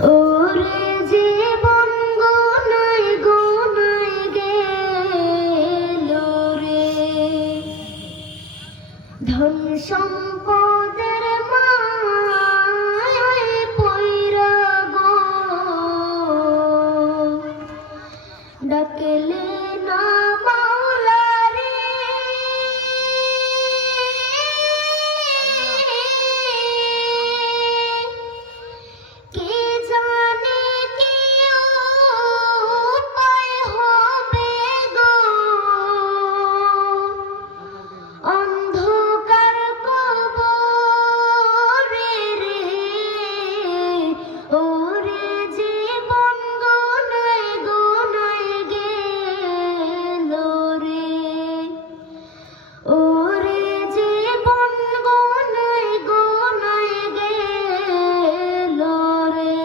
ওরে জীবন গোনায় গোনায় গেল রে, ধন সম্পদের মায়ায় পইরা গো, ডাকলে না মাওলা রে, কে জানে কি উপায় হবে গো, অন্ধকার কবরে রে, ওরে জীবন গোনায় গোনায় গেল রে, ওরে জীবন গোনায় গোনায় গেল রে,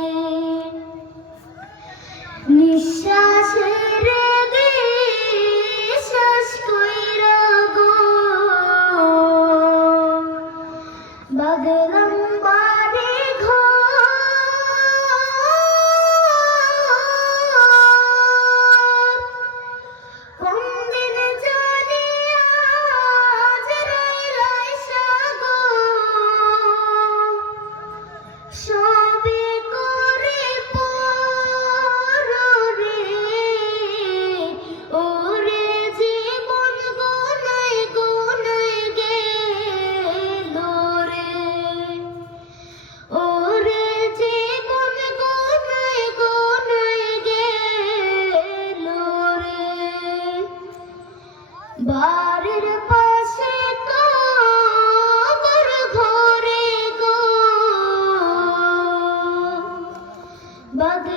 নিঃশ্বাসের বিশ্বাস কইরা গো, বাদলাম বাড়ি ঘর, কোন দিন জানি আজরাইল আইসা গো, সবে করে পর রে, ওরে জীবন গোনায় গোনায় গেল রে, ওরে জীবন গোনায় গোনায় গেল রে, বাড়ির পাশে কবর ঘরে গো, বাঘ